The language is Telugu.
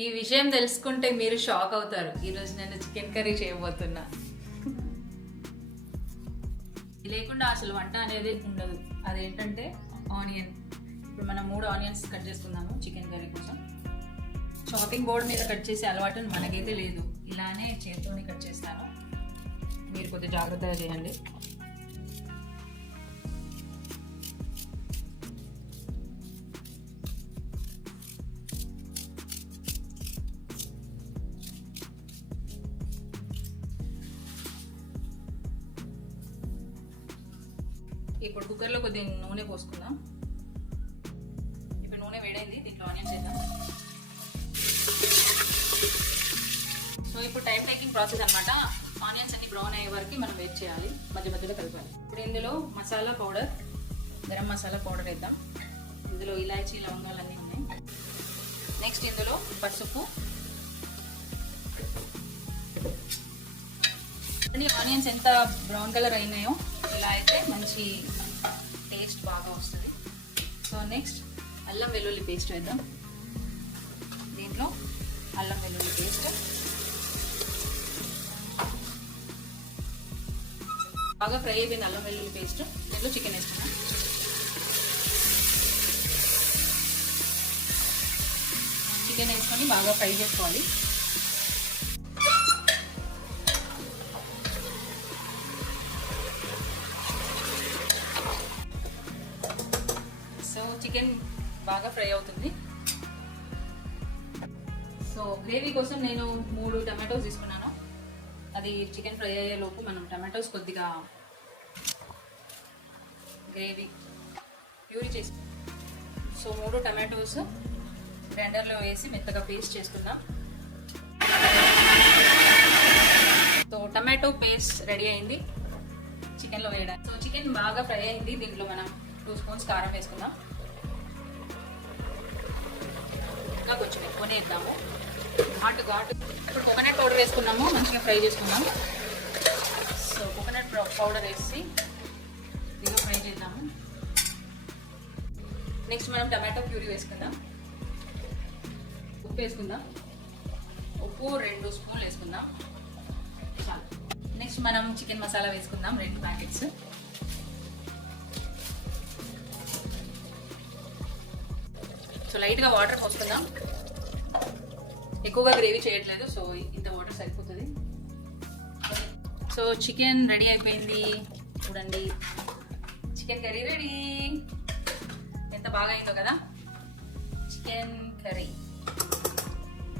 ఈ విషయం తెలుసుకుంటే మీరు షాక్ అవుతారు. ఈరోజు నేను చికెన్ కర్రీ చేయబోతున్నా. లేకుండా అసలు వంట అనేది ఉండదు. అదేంటంటే ఆనియన్. ఇప్పుడు మనం 3 ఆనియన్స్ కట్ చేసుకుందాము చికెన్ కర్రీ కోసం. చాపింగ్ బోర్డ్ మీద కట్ చేసే అలవాటు మనకైతే లేదు. ఇలానే చేతితోనే కట్ చేస్తాను. మీరు కొద్దిగా జాగ్రత్తగా చేయండి. ఇప్పుడు కుక్కర్లో కొద్దిగా నూనె పోసుకుందాం. ఇప్పుడు నూనె వేడైంది, దీంట్లో ఆనియన్స్ వేద్దాం. సో ఇప్పుడు టైం టేకింగ్ ప్రాసెస్ అనమాట. ఆనియన్స్ అన్ని బ్రౌన్ అయ్యే వరకు మనం వెయిట్ చేయాలి, మధ్య మధ్యలో కలపాలి. ఇప్పుడు ఇందులో మసాలా పౌడర్, గరం మసాలా పౌడర్ వేద్దాం. ఇందులో ఇలాచీ లవంగాలు అన్నీ ఉన్నాయి. నెక్స్ట్ ఇందులో పసుపు. ఆనియన్స్ ఎంత బ్రౌన్ కలర్ అయినాయో ఇలా అయితే మంచి టేస్ట్ బాగా వస్తుంది. సో నెక్స్ట్ అల్లం వెల్లుల్లి పేస్ట్ వేద్దాం. దీంట్లో అల్లం వెల్లుల్లి పేస్ట్ బాగా ఫ్రై అయిపోయింది. అల్లం వెల్లుల్లి పేస్ట్ దీంట్లో చికెన్ వేస్తున్నాం. చికెన్ వేసుకొని బాగా ఫ్రై చేసుకోవాలి. సో చికెన్ బాగా ఫ్రై అవుతుంది. సో గ్రేవీ కోసం నేను 3 టమాటోస్ తీసుకున్నాను. అది చికెన్ ఫ్రై అయ్యేలోపు మనం టమాటోస్ కొద్దిగా గ్రేవీ ప్యూరీ చేసుకుందాం. సో 3 టమాటోస్ గ్రైండర్లో వేసి మెత్తగా పేస్ట్ చేసుకుందాం. సో టమాటో పేస్ట్ రెడీ అయింది చికెన్లో వేయడానికి. సో చికెన్ బాగా ఫ్రై అయింది. దీంట్లో మనం 2 స్పూన్స్ కారం వేసుకుందాం. ఇంకా కొంచెం ఎక్కువనే ఇద్దాము, ఘాటు. ఇప్పుడు కోకోనట్ పౌడర్ వేసుకున్నాము, మంచిగా ఫ్రై చేసుకుందాం. సో కోకోనట్ పౌడర్ వేసి దీనిలో ఫ్రై చేద్దాము. నెక్స్ట్ మనం టమాటో ప్యూరీ వేసుకుందాం. ఉప్పు వేసుకుందాం. ఉప్పు 2 స్పూన్లు వేసుకుందాం చాలు. నెక్స్ట్ మనం చికెన్ మసాలా వేసుకుందాం, 2 ప్యాకెట్స్. సో లైట్గా వాటర్ పోసుకుందాం. ఎక్కువగా గ్రేవీ చేయట్లేదు, సో ఇంత వాటర్ సరిపోతుంది. సో చికెన్ రెడీ అయిపోయింది చూడండి. Chicken curry ready. ఎంత బాగా అయిందో కదా చికెన్ కర్రీ.